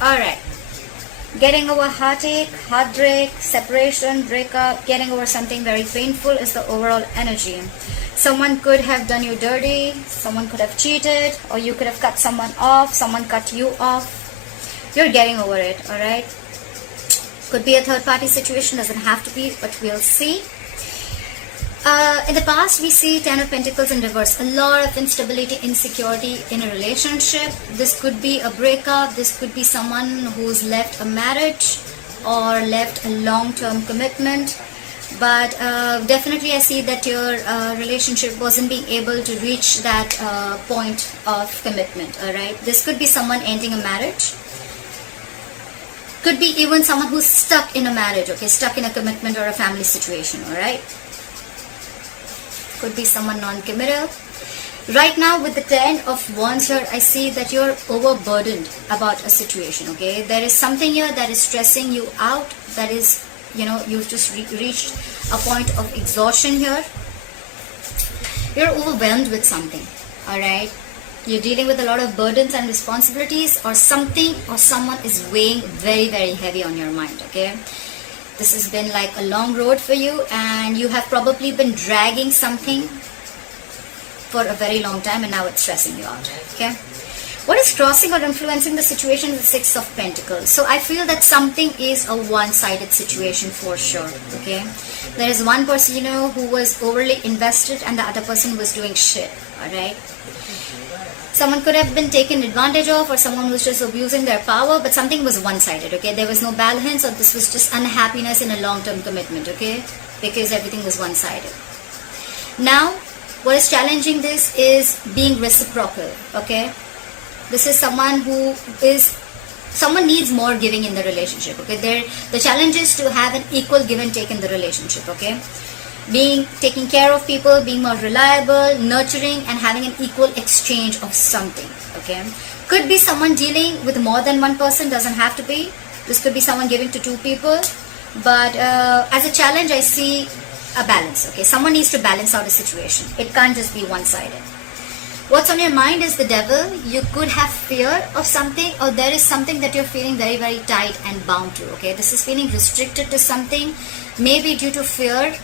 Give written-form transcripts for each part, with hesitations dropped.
Alright. Getting over heartache, heartbreak, separation, breakup, getting over something very painful is the overall energy. Someone could have done you dirty, someone could have cheated, or you could have cut someone off, someone cut you off. You're getting over it, alright? Could be a third party situation, doesn't have to be, but we'll see. In the past, we see 10 of Pentacles in reverse. A lot of instability, insecurity in a relationship. This could be a breakup. This could be someone who's left a marriage or left a long-term commitment. But definitely I see that your relationship wasn't being able to reach that point of commitment. Alright, this could be someone ending a marriage. Could be even someone who's stuck in a marriage, okay, stuck in a commitment or a family situation. Alright, could be someone non-committal. Right now with the 10 of Wands here, I see that you're overburdened about a situation, okay? There is something here that is stressing you out, that is, you know, you've just reached a point of exhaustion here. You're overwhelmed with something, alright? You're dealing with a lot of burdens and responsibilities, or something or someone is weighing very, very heavy on your mind, okay? This has been like a long road for you, and you have probably been dragging something for a very long time, and now it's stressing you out, okay? What is crossing or influencing the situation is the Six of Pentacles. So I feel that something is a one-sided situation for sure, okay? There is one person, you know, who was overly invested and the other person was doing shit, alright? Someone could have been taken advantage of, or someone was just abusing their power, but something was one-sided, okay? There was no balance, or this was just unhappiness in a long-term commitment, okay? Because everything was one-sided. Now, what is challenging this is being reciprocal, okay? This is someone who is, someone needs more giving in the relationship, okay? The challenge is to have an equal give and take in the relationship, okay? Taking care of people, being more reliable, nurturing, and having an equal exchange of something, okay? Could be someone dealing with more than one person, doesn't have to be. This could be someone giving to two people, but as a challenge, I see a balance, okay? Someone needs to balance out a situation. It can't just be one-sided. What's on your mind is the Devil. You could have fear of something, or there is something that you're feeling very, very tight and bound to, okay? This is feeling restricted to something, maybe due to fear.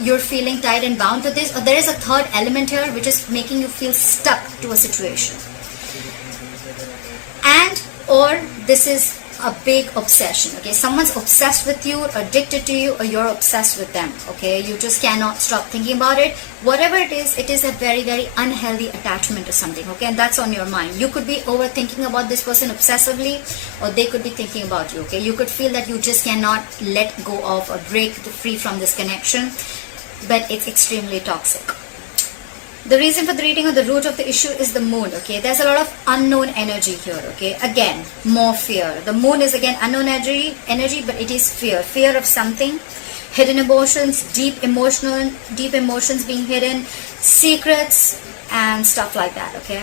You're feeling tied and bound to this, or there is a third element here which is making you feel stuck to a situation, and or this is a big obsession, okay? Someone's obsessed with you, addicted to you, or you're obsessed with them, okay? You just cannot stop thinking about it. Whatever it is a very, very unhealthy attachment to something, okay? And that's on your mind. You could be overthinking about this person obsessively, or they could be thinking about you, okay? You could feel that you just cannot let go of or break free from this connection, but it's extremely toxic. The reason for the reading, or the root of the issue, is the Moon, okay? There's a lot of unknown energy here, okay? Again, more fear. The Moon is again unknown energy, but it is fear. Fear of something, hidden emotions, deep emotions being hidden, secrets, and stuff like that, okay?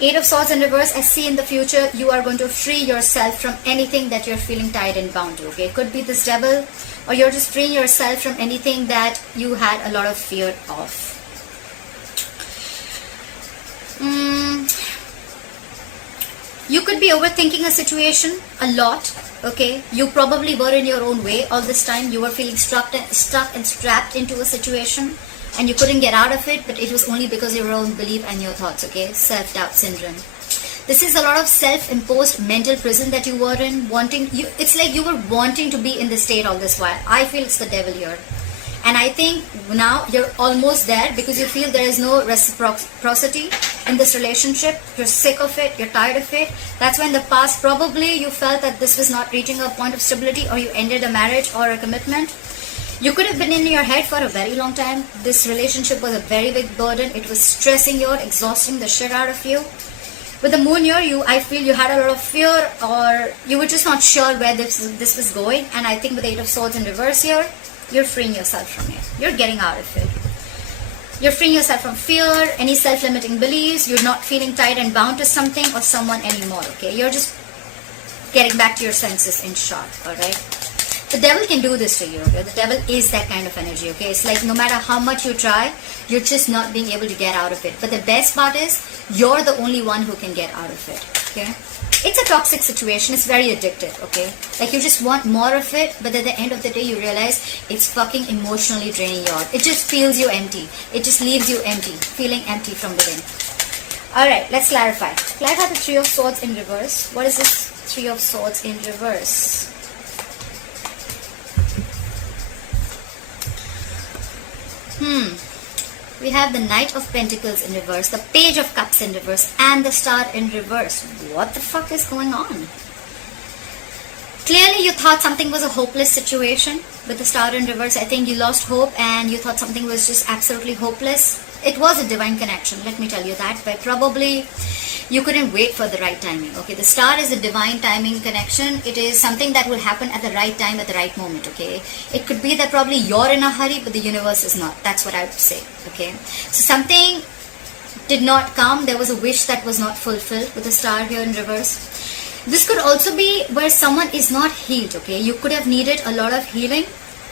Eight of Swords in reverse. I see in the future you are going to free yourself from anything that you're feeling tied and bound to, okay? It could be this Devil, or you're just freeing yourself from anything that you had a lot of fear of. You could be overthinking a situation a lot, okay? You probably were in your own way all this time. You were feeling stuck and strapped into a situation, and you couldn't get out of it, but it was only because of your own belief and your thoughts, okay? Self-doubt syndrome. This is a lot of self-imposed mental prison that you were in, it's like you were wanting to be in this state all this while. I feel it's the Devil here. And I think now you're almost there, because you feel there is no reciprocity in this relationship. You're sick of it, you're tired of it. That's why in the past probably you felt that this was not reaching a point of stability, or you ended a marriage or a commitment. You could have been in your head for a very long time. This relationship was a very big burden. It was stressing you out, exhausting the shit out of you. With the Moon here, I feel you had a lot of fear, or you were just not sure where this was going. And I think with the Eight of Swords in reverse here, you're freeing yourself from it. You're getting out of it. You're freeing yourself from fear, any self-limiting beliefs. You're not feeling tied and bound to something or someone anymore, okay? You're just getting back to your senses, in short, alright? The Devil can do this to you, okay? The Devil is that kind of energy, okay? It's like no matter how much you try, you're just not being able to get out of it. But the best part is, you're the only one who can get out of it, okay? It's a toxic situation. It's very addictive, okay? Like you just want more of it, but at the end of the day you realize it's fucking emotionally draining you out. It just feels you empty. It just leaves you empty, feeling empty from within. Alright, let's clarify. Clarify the Three of Swords in reverse. What is this Three of Swords in reverse? We have the Knight of Pentacles in reverse, the Page of Cups in reverse, and the Star in reverse. What the fuck is going on? Clearly you thought something was a hopeless situation with the Star in reverse. I think you lost hope and you thought something was just absolutely hopeless. It was a divine connection, let me tell you that, but probably you couldn't wait for the right timing. Okay, the Star is a divine timing connection. It is something that will happen at the right time, at the right moment. Okay, it could be that probably you're in a hurry, but the universe is not. That's what I would say. Okay, so something did not come. There was a wish that was not fulfilled with the Star here in reverse. This could also be where someone is not healed. Okay, you could have needed a lot of healing,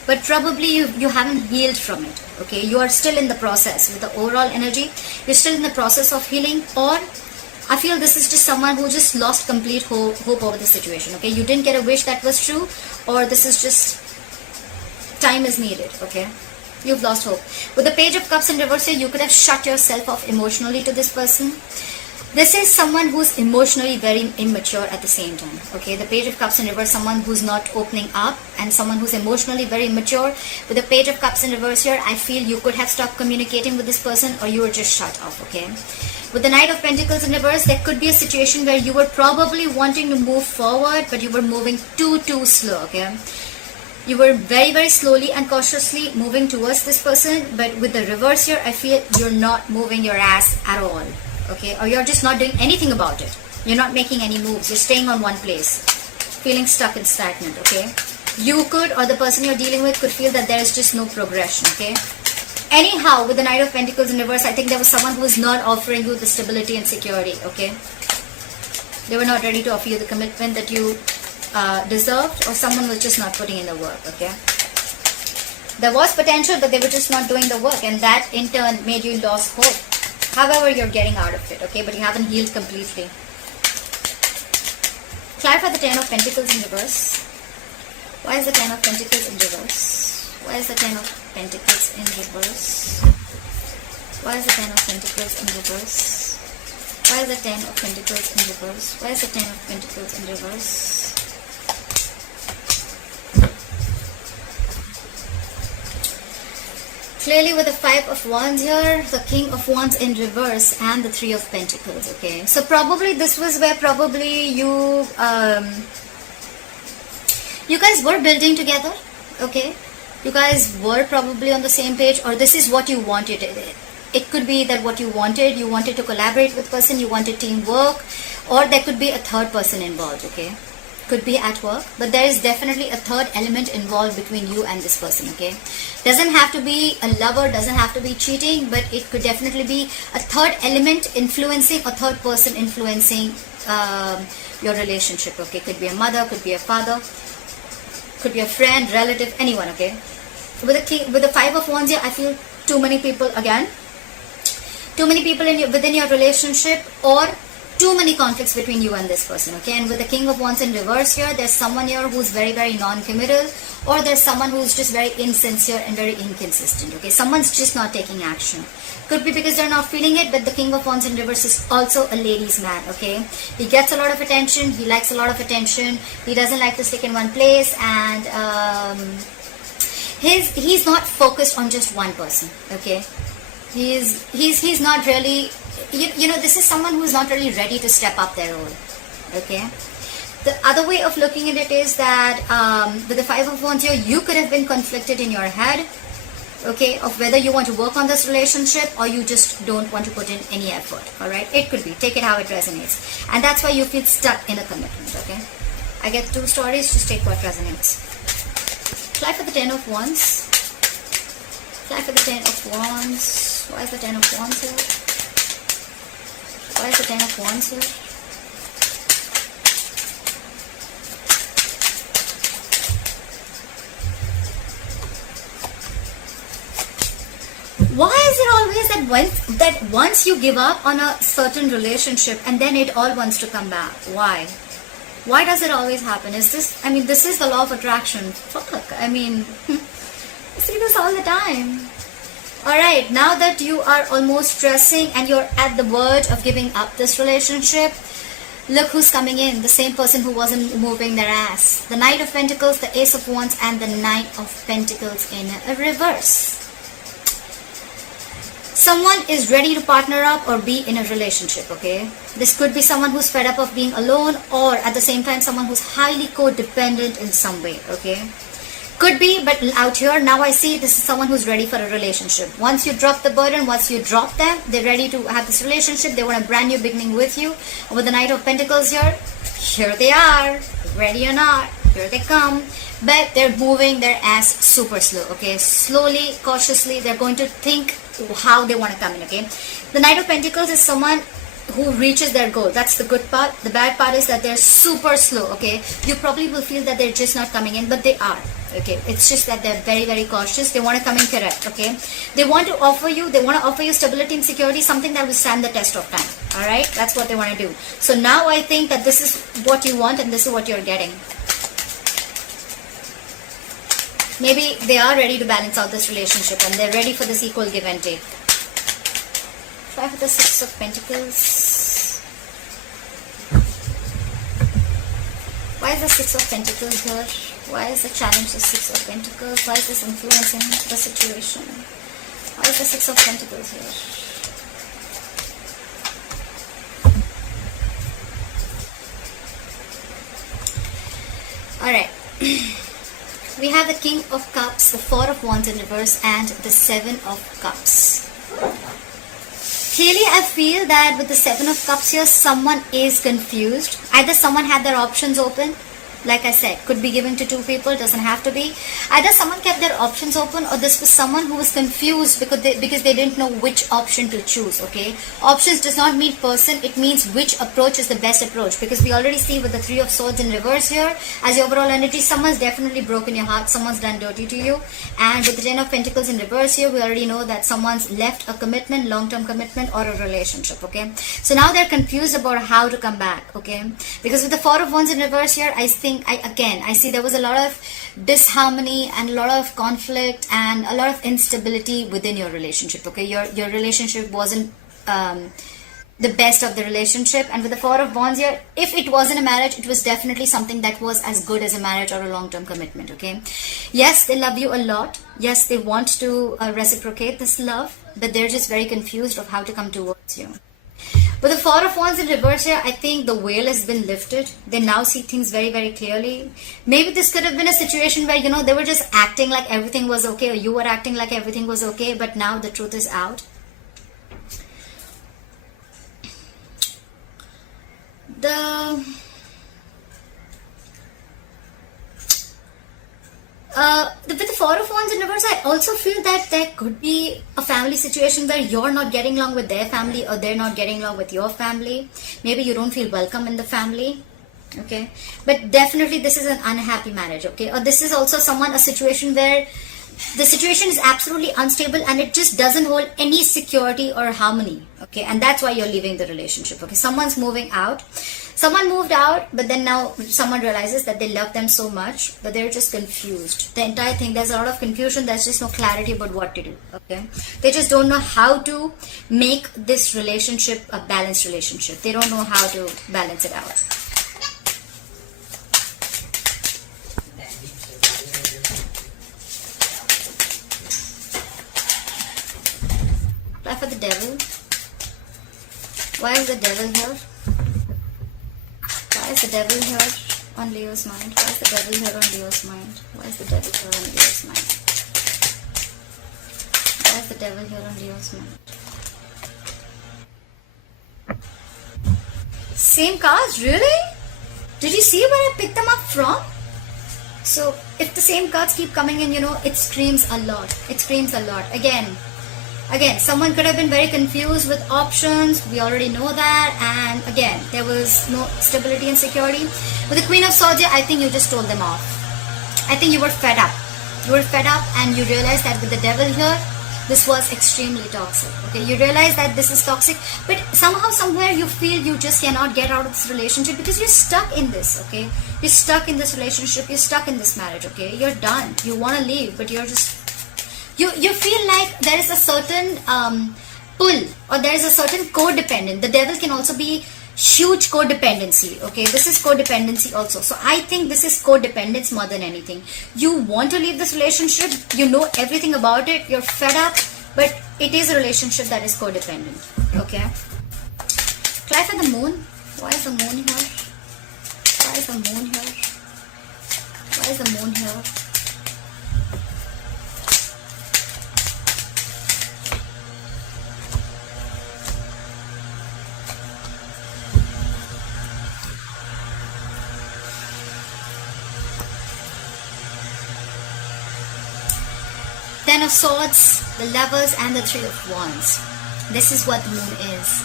but probably you haven't healed from it. Okay, you are still in the process with the overall energy. You're still in the process of healing, or I feel this is just someone who just lost complete hope over the situation. Okay, you didn't get a wish that was true, or this is just time is needed. Okay, you've lost hope. With the Page of Cups in reverse here, you could have shut yourself off emotionally to this person. This is someone who's emotionally very immature at the same time. Okay, the Page of Cups in reverse, someone who's not opening up, and someone who's emotionally very immature. With the Page of Cups in reverse here, I feel you could have stopped communicating with this person, or you were just shut off. Okay, with the Knight of Pentacles in reverse, there could be a situation where you were probably wanting to move forward, but you were moving too slow. Okay, you were very slowly and cautiously moving towards this person, but with the reverse here, I feel you're not moving your ass at all. Okay, or you're just not doing anything about it. You're not making any moves. You're staying on one place, feeling stuck and stagnant. Okay, you could, or the person you're dealing with could feel that there is just no progression. Okay, anyhow, with the Knight of Pentacles in reverse, I think there was someone who was not offering you the stability and security. Okay, they were not ready to offer you the commitment that you deserved, or someone was just not putting in the work. Okay, there was potential, but they were just not doing the work, and that in turn made you lose hope. However, you're getting out of it, okay, but you haven't healed completely. Clarify the Ten of Pentacles in reverse. Why is the Ten of Pentacles in reverse? Why is the Ten of Pentacles in reverse? Why is the Ten of Pentacles in reverse? Why is the Ten of Pentacles in reverse? Why is the Ten of Pentacles in reverse? Clearly with the Five of Wands here, the King of Wands in reverse, and the Three of Pentacles. Okay, so probably this was where probably you guys were building together. Okay, you guys were probably on the same page, or this is what you wanted. It could be that what you wanted to collaborate with person, you wanted teamwork, or there could be a third person involved. Okay, could be at work, but there is definitely a third element involved between you and this person. Okay, doesn't have to be a lover, doesn't have to be cheating, but it could definitely be a third element influencing, a third person influencing your relationship. Okay, could be a mother, could be a father, could be a friend, relative, anyone. Okay, with the Five of Wands here, I feel too many people within your relationship, or too many conflicts between you and this person. Okay, and with the King of Wands in reverse here, there's someone here who's very non-committal, or there's someone who's just very insincere and very inconsistent. Okay, someone's just not taking action. Could be because they're not feeling it, but the King of Wands in reverse is also a ladies' man. Okay, he gets a lot of attention, he likes a lot of attention, he doesn't like to stick in one place, and he's not focused on just one person. Okay, he's not really, you know, this is someone who is not really ready to step up their role. Okay, the other way of looking at it is that with the Five of Wands here, you could have been conflicted in your head, okay, of whether you want to work on this relationship or you just don't want to put in any effort. All right, it could be, take it how it resonates, and that's why you feel stuck in a commitment. Okay, I get two stories, just take what resonates. Fly for the Ten of Wands. Fly for the Ten of Wands. Why is the Ten of Wands here? Why is the Ten of Wands here? Why is it always that once you give up on a certain relationship and then it all wants to come back? Why? Why does it always happen? Is this, I mean, this is the law of attraction. Fuck, I mean, I see this all the time. Alright, now that you are almost stressing and you're at the verge of giving up this relationship, look who's coming in. The same person who wasn't moving their ass. The Knight of Pentacles, the Ace of Wands, and the Knight of Pentacles in a reverse. Someone is ready to partner up or be in a relationship, okay? This could be someone who's fed up of being alone, or at the same time someone who's highly codependent in some way, okay? Could be, but out here, now I see this is someone who's ready for a relationship. Once you drop the burden, once you drop them, they're ready to have this relationship. They want a brand new beginning with you. And with the Knight of Pentacles here they are, ready or not, here they come. But they're moving their ass super slow, okay? Slowly, cautiously, they're going to think how they want to come in, okay? The Knight of Pentacles is someone who reaches their goal. That's the good part. The bad part is that they're super slow, okay? You probably will feel that they're just not coming in, but they are, okay? It's just that they're very, very cautious. They want to come in correct, okay? They want to offer you stability and security, something that will stand the test of time, all right? That's what they want to do. So now I think that this is what you want and this is what you're getting. Maybe they are ready to balance out this relationship and they're ready for this equal give and take. Try for the Six of Pentacles. Why is the Six of Pentacles here? Why is the challenge the Six of Pentacles? Why is this influencing the situation? Why is the Six of Pentacles here? Alright. We have the King of Cups, the Four of Wands in reverse, and the Seven of Cups. Clearly, I feel that with the Seven of Cups here, someone is confused. Either someone had their options open, like I said, could be given to two people, doesn't have to be. Either someone kept their options open, or this was someone who was confused because they didn't know which option to choose, okay? Options does not mean person, it means which approach is the best approach, because we already see with the Three of Swords in reverse here, as your overall energy, someone's definitely broken your heart, someone's done dirty to you. And with the Ten of Pentacles in reverse here, we already know that someone's left a commitment, long-term commitment, or a relationship, okay? So now they're confused about how to come back, okay? Because with the Four of Wands in reverse here, I see there was a lot of disharmony and a lot of conflict and a lot of instability within your relationship, okay? Your relationship wasn't the best of the relationship. And with the Four of Wands here, if it wasn't a marriage, it was definitely something that was as good as a marriage or a long-term commitment, okay? Yes, they love you a lot. Yes, they want to reciprocate this love, but they're just very confused of how to come towards you. With the Four of Wands in reverse here, I think the veil has been lifted. They now see things very, very clearly. Maybe this could have been a situation where, you know, they were just acting like everything was okay, or you were acting like everything was okay, but now the truth is out. With the Four of Wands in reverse, I also feel that there could be a family situation where you're not getting along with their family, or they're not getting along with your family. Maybe you don't feel welcome in the family, okay? But definitely this is an unhappy marriage, okay? Or this is also a situation where the situation is absolutely unstable and it just doesn't hold any security or harmony, okay? And that's why you're leaving the relationship, okay? Someone's moving out. Someone moved out, but then now someone realizes that they love them so much, but they're just confused. The entire thing, there's a lot of confusion. There's just no clarity about what to do, okay? They just don't know how to make this relationship a balanced relationship. They don't know how to balance it out. Apply for the Devil. Why is the Devil here? Why is the Devil here on Leo's mind? Why is the Devil here on Leo's mind? Why is the Devil here on Leo's mind? Why is the Devil here on Leo's mind? Same cards? Really? Did you see where I picked them up from? So, if the same cards keep coming in, you know, it screams a lot. It screams a lot. Again, someone could have been very confused with options. We already know that. And again, there was no stability and security. With the Queen of Swords, I think you just told them off. I think you were fed up. You were fed up and you realized that with the Devil here, this was extremely toxic. Okay, you realize that this is toxic, but somehow, somewhere you feel you just cannot get out of this relationship because you're stuck in this. Okay, you're stuck in this relationship, you're stuck in this marriage. Okay, you're done, you want to leave, but you're just, you feel like there is a certain pull, or there is a certain codependent. The devil can also be huge codependency. Okay, this is codependency also. So I think this is codependence more than anything. You want to leave this relationship, you know everything about it, you're fed up, but it is a relationship that is codependent. Okay, try for the moon. Why is the moon here? Why is the moon here? Why is the moon here? Ten of Swords, the Lovers, and the Three of Wands. This is what the moon is.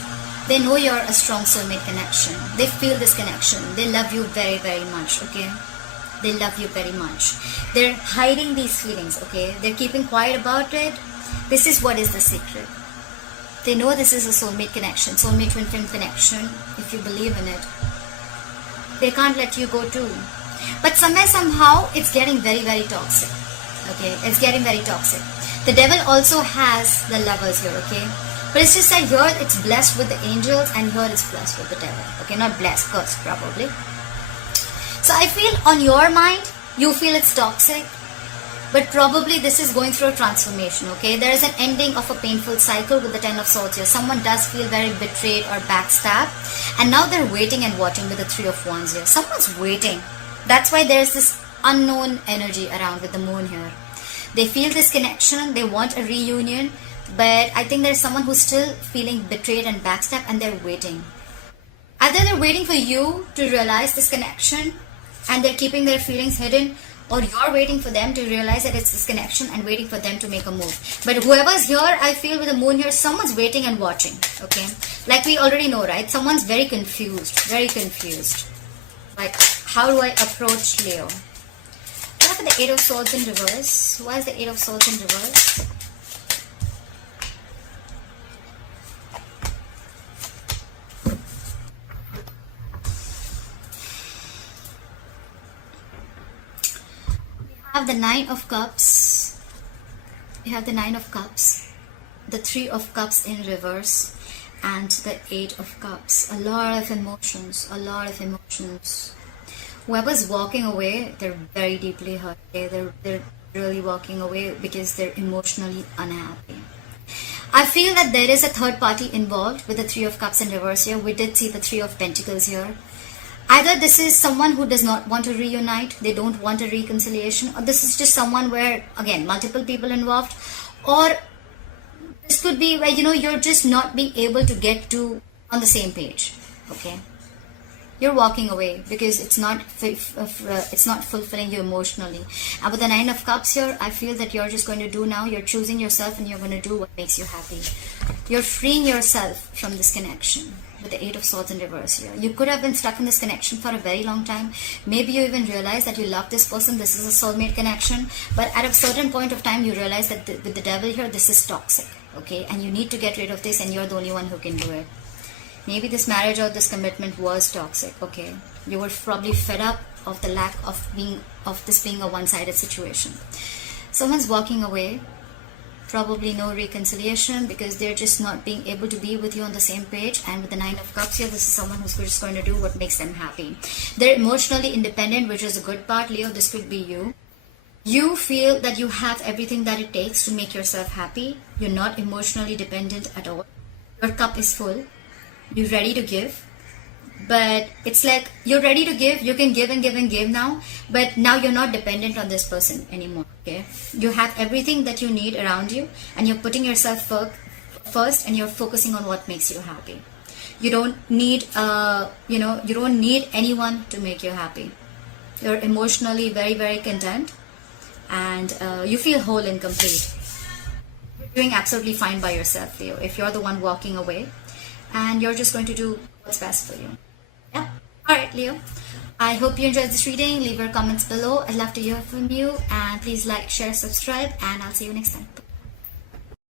They know you're a strong soulmate connection. They feel this connection. They love you very, very much, okay? They love you very much. They're hiding these feelings, okay? They're keeping quiet about it. This is what is the secret. They know this is a soulmate connection, soulmate twin flame connection, if you believe in it. They can't let you go too. But somewhere, somehow, it's getting very, very toxic. Okay, it's getting very toxic. The devil also has the Lovers here, okay? But it's just that here it's blessed with the angels and here it's blessed with the devil. Okay, not blessed, cursed probably. So I feel on your mind, you feel it's toxic, but probably this is going through a transformation, okay? There is an ending of a painful cycle with the Ten of Swords here. Someone does feel very betrayed or backstabbed, and now they're waiting and watching with the Three of Wands here. Someone's waiting. That's why there's this unknown energy around with the moon here. They feel this connection, they want a reunion, but I think there's someone who's still feeling betrayed and backstabbed, and they're waiting. Either they're waiting for you to realize this connection and they're keeping their feelings hidden, or you're waiting for them to realize that it's this connection and waiting for them to make a move. But whoever's here, I feel with the moon here, someone's waiting and watching, okay? Like we already know, right? Someone's very confused, very confused. Like, how do I approach Leo? What about the Eight of Swords in reverse? Why is the Eight of Swords in reverse? You have the Nine of Cups. You have the Nine of Cups, the Three of Cups in reverse, and the Eight of Cups. A lot of emotions, a lot of emotions. Whoever's walking away, they're very deeply hurt. They're really walking away because they're emotionally unhappy. I feel that there is a third party involved with the Three of Cups in reverse here. We did see the Three of Pentacles here. Either this is someone who does not want to reunite, they don't want a reconciliation, or this is just someone where, again, multiple people involved, or this could be where, you know, you're just not being able to get to on the same page, okay? You're walking away because it's not fulfilling you emotionally. And with the Nine of Cups here, I feel that you're just going to do now, you're choosing yourself and you're going to do what makes you happy. You're freeing yourself from this connection with the Eight of Swords in reverse here. You could have been stuck in this connection for a very long time. Maybe you even realize that you love this person, this is a soulmate connection, but at a certain point of time you realize that with the devil here, this is toxic, okay? And you need to get rid of this, and you're the only one who can do it. Maybe this marriage or this commitment was toxic, okay? You were probably fed up of the lack of this being a one-sided situation. Someone's walking away, probably no reconciliation because they're just not being able to be with you on the same page. And with the Nine of Cups here, this is someone who's just going to do what makes them happy. They're emotionally independent, which is a good part. Leo, this could be you. You feel that you have everything that it takes to make yourself happy. You're not emotionally dependent at all. Your cup is full. You're ready to give, but it's like you're ready to give, you can give and give and give now, but now you're not dependent on this person anymore, okay? You have everything that you need around you, and you're putting yourself first, and you're focusing on what makes you happy. You don't need you don't need anyone to make you happy. You're emotionally very, very content, and you feel whole and complete. You're doing absolutely fine by yourself, Leo, if you're the one walking away. And you're just going to do what's best for you. Yeah. Alright, Leo. I hope you enjoyed this reading. Leave your comments below. I'd love to hear from you. And please like, share, subscribe. And I'll see you next time.